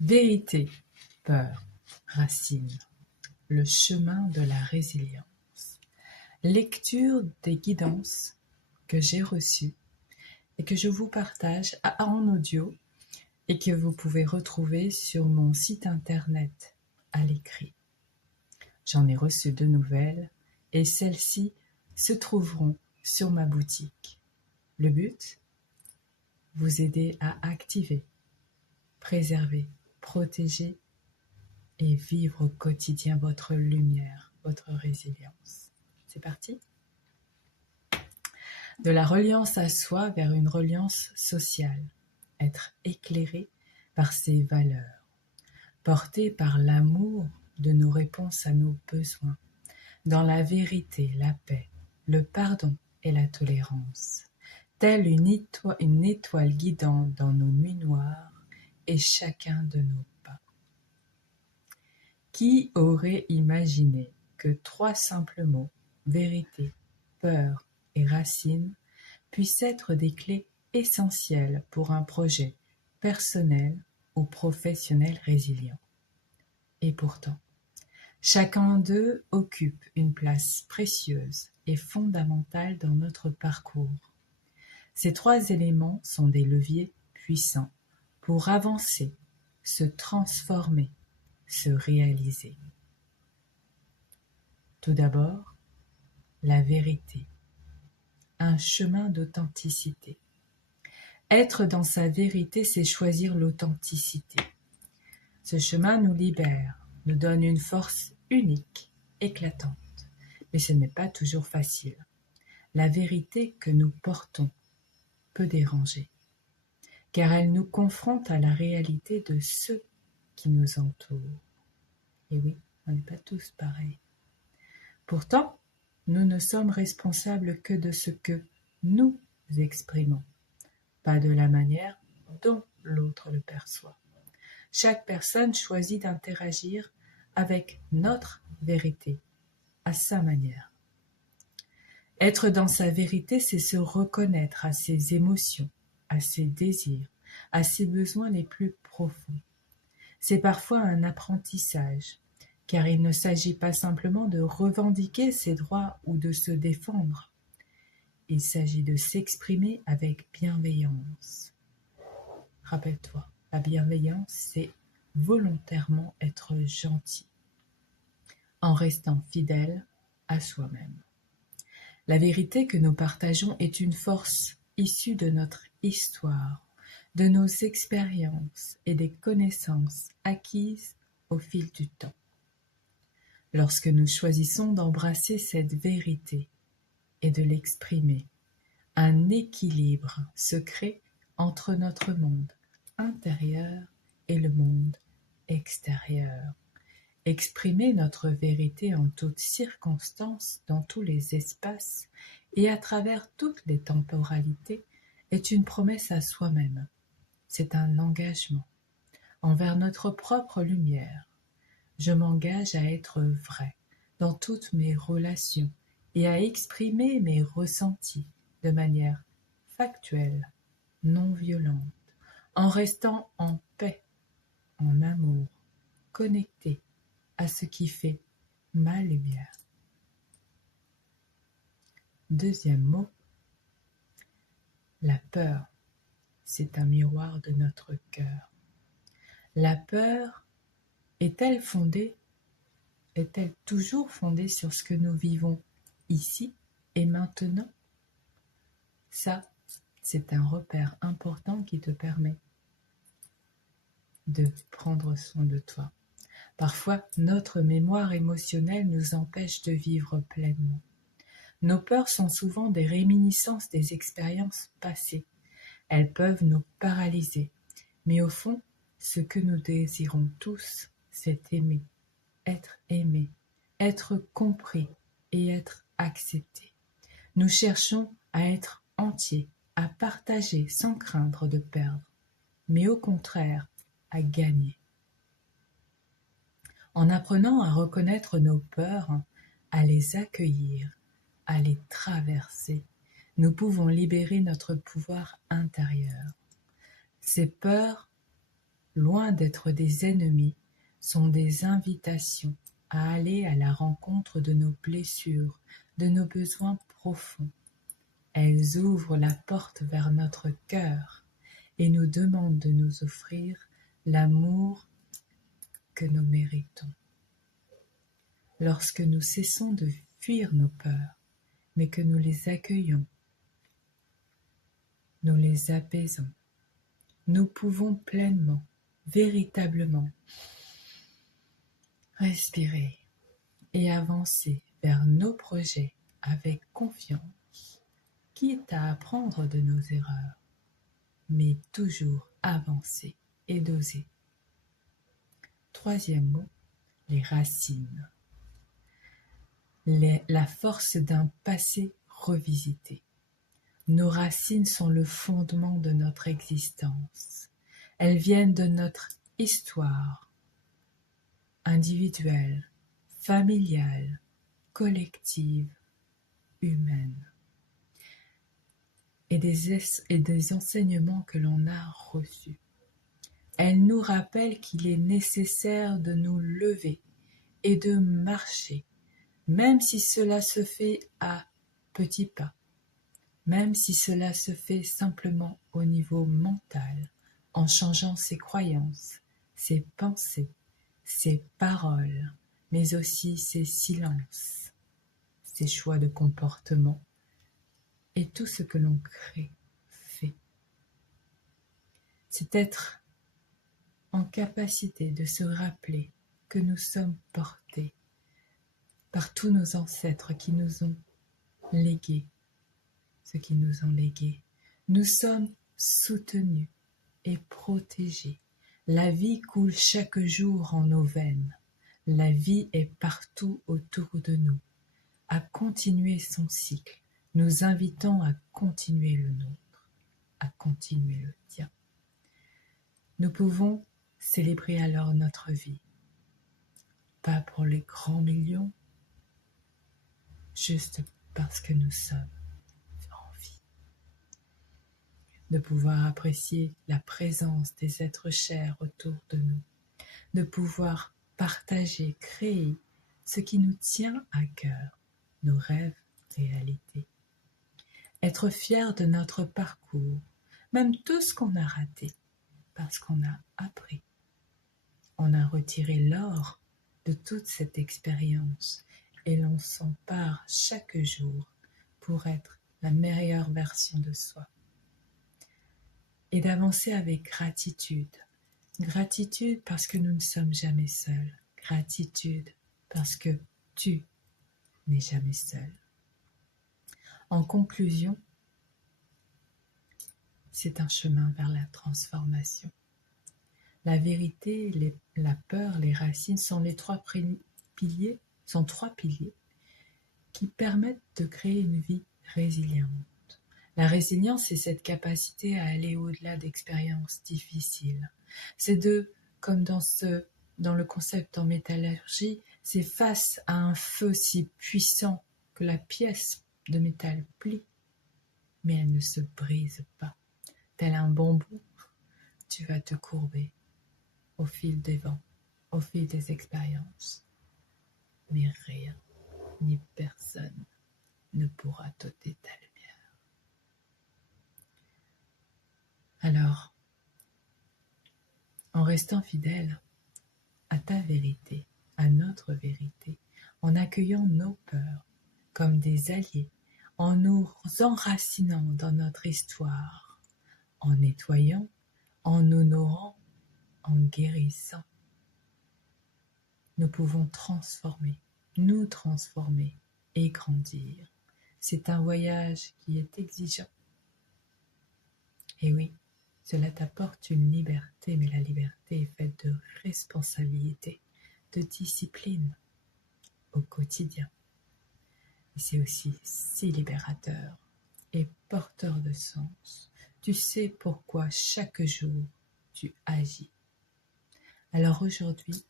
Vérité, peur, racine, le chemin de la résilience. Lecture des guidances que j'ai reçues et que je vous partage en audio et que vous pouvez retrouver sur mon site internet à l'écrit. J'en ai reçu de nouvelles et celles-ci se trouveront sur ma boutique. Le but ? Vous aider à activer, préserver, protéger et vivre au quotidien votre lumière, votre résilience. C'est parti ? De la reliance à soi vers une reliance sociale. Être éclairé par ses valeurs. Porté par l'amour de nos réponses à nos besoins. Dans la vérité, la paix, le pardon et la tolérance. Telle une étoile guidant dans nos nuits noires et chacun de nos pas. Qui aurait imaginé que 3 simples mots, vérité, peur et racine, puissent être des clés essentielles pour un projet personnel ou professionnel résilient. Et pourtant, chacun d'eux occupe une place précieuse et fondamentale dans notre parcours. Ces 3 éléments sont des leviers puissants pour avancer, se transformer, se réaliser. Tout d'abord, la vérité, un chemin d'authenticité. Être dans sa vérité, c'est choisir l'authenticité. Ce chemin nous libère, nous donne une force unique, éclatante. Mais ce n'est pas toujours facile. La vérité que nous portons peut déranger, car elle nous confronte à la réalité de ceux qui nous entourent. Et oui, on n'est pas tous pareils. Pourtant, nous ne sommes responsables que de ce que nous exprimons, pas de la manière dont l'autre le perçoit. Chaque personne choisit d'interagir avec notre vérité, à sa manière. Être dans sa vérité, c'est se reconnaître à ses émotions, à ses désirs, à ses besoins les plus profonds. C'est parfois un apprentissage, car il ne s'agit pas simplement de revendiquer ses droits ou de se défendre. Il s'agit de s'exprimer avec bienveillance. Rappelle-toi, la bienveillance, c'est volontairement être gentil, en restant fidèle à soi-même. La vérité que nous partageons est une force issue de notre histoire, de nos expériences et des connaissances acquises au fil du temps. Lorsque nous choisissons d'embrasser cette vérité et de l'exprimer, un équilibre se crée entre notre monde intérieur et le monde extérieur. Exprimer notre vérité en toutes circonstances, dans tous les espaces et à travers toutes les temporalités est une promesse à soi-même. C'est un engagement envers notre propre lumière. Je m'engage à être vrai dans toutes mes relations et à exprimer mes ressentis de manière factuelle, non violente, en restant en paix, en amour, connecté à ce qui fait ma lumière. Deuxième mot, la peur. C'est un miroir de notre cœur. La peur est-elle toujours fondée sur ce que nous vivons ici et maintenant ? Ça, c'est un repère important qui te permet de prendre soin de toi. Parfois, notre mémoire émotionnelle nous empêche de vivre pleinement. Nos peurs sont souvent des réminiscences des expériences passées. Elles peuvent nous paralyser. Mais au fond, ce que nous désirons tous, c'est aimer, être compris et être accepté. Nous cherchons à être entiers, à partager sans craindre de perdre, mais au contraire, à gagner. En apprenant à reconnaître nos peurs, à les accueillir, à les traverser, nous pouvons libérer notre pouvoir intérieur. Ces peurs, loin d'être des ennemis, sont des invitations à aller à la rencontre de nos blessures, de nos besoins profonds. Elles ouvrent la porte vers notre cœur et nous demandent de nous offrir l'amour que nous méritons. Lorsque nous cessons de fuir nos peurs, mais que nous les accueillons, nous les apaisons, nous pouvons pleinement, véritablement, respirer et avancer vers nos projets avec confiance, quitte à apprendre de nos erreurs, mais toujours avancer et doser. Troisième mot, les racines. La force d'un passé revisité. Nos racines sont le fondement de notre existence. Elles viennent de notre histoire individuelle, familiale, collective, humaine, et des enseignements que l'on a reçus. Elles nous rappellent qu'il est nécessaire de nous lever et de marcher, même si cela se fait à petits pas, même si cela se fait simplement au niveau mental, en changeant ses croyances, ses pensées, ses paroles, mais aussi ses silences, ses choix de comportement et tout ce que l'on crée, fait. C'est être en capacité de se rappeler que nous sommes portés par tous nos ancêtres qui nous ont légué ce qu'ils nous ont légué. Nous sommes soutenus et protégés. La vie coule chaque jour en nos veines. La vie est partout autour de nous. À continuer son cycle, nous invitons à continuer le nôtre, à continuer le tien. Nous pouvons célébrer alors notre vie, pas pour les grands millions, juste parce que nous sommes en vie. De pouvoir apprécier la présence des êtres chers autour de nous, de pouvoir partager, créer ce qui nous tient à cœur, nos rêves, réalités. Être fier de notre parcours, même tout ce qu'on a raté, parce qu'on a appris. On a retiré l'or de toute cette expérience et l'on s'empare chaque jour pour être la meilleure version de soi. Et d'avancer avec gratitude. Gratitude parce que nous ne sommes jamais seuls. Gratitude parce que tu n'es jamais seul. En conclusion, c'est un chemin vers la transformation. La vérité, la peur, les racines sont trois piliers qui permettent de créer une vie résiliente. La résilience, c'est cette capacité à aller au-delà d'expériences difficiles. C'est comme dans le concept en métallurgie, c'est face à un feu si puissant que la pièce de métal plie, mais elle ne se brise pas. Tel un bambou, tu vas te courber au fil des vents, au fil des expériences. Mais rien, ni personne ne pourra t'ôter ta lumière. Alors, en restant fidèle à ta vérité, à notre vérité, en accueillant nos peurs comme des alliés, en nous enracinant dans notre histoire, en nettoyant, en honorant, en guérissant, nous pouvons nous transformer et grandir. C'est un voyage qui est exigeant. Et oui, cela t'apporte une liberté, mais la liberté est faite de responsabilité, de discipline au quotidien. Et c'est aussi si libérateur et porteur de sens. Tu sais pourquoi chaque jour tu agis. Alors aujourd'hui,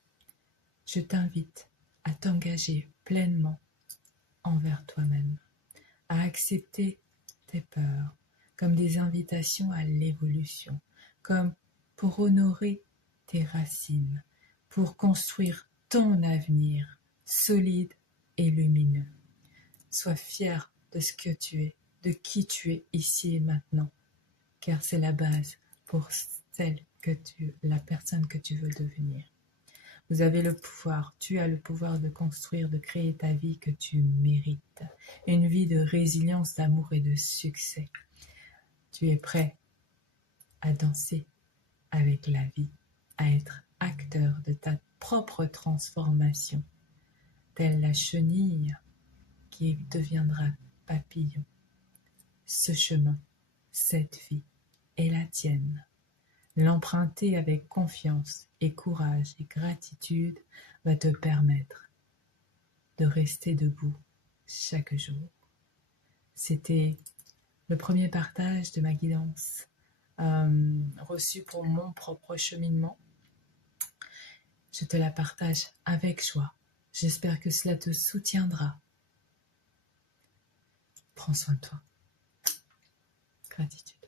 je t'invite à t'engager pleinement envers toi-même, à accepter tes peurs, comme des invitations à l'évolution, comme pour honorer tes racines, pour construire ton avenir solide et lumineux. Sois fier de ce que tu es, de qui tu es ici et maintenant, car c'est la base pour la personne que tu veux devenir. Vous avez le pouvoir, tu as le pouvoir de construire, de créer ta vie que tu mérites. Une vie de résilience, d'amour et de succès. Tu es prêt à danser avec la vie, à être acteur de ta propre transformation, telle la chenille qui deviendra papillon. Ce chemin, cette vie est la tienne. L'emprunter avec confiance et courage et gratitude va te permettre de rester debout chaque jour. C'était le premier partage de ma guidance reçue pour mon propre cheminement. Je te la partage avec joie. J'espère que cela te soutiendra. Prends soin de toi. Gratitude.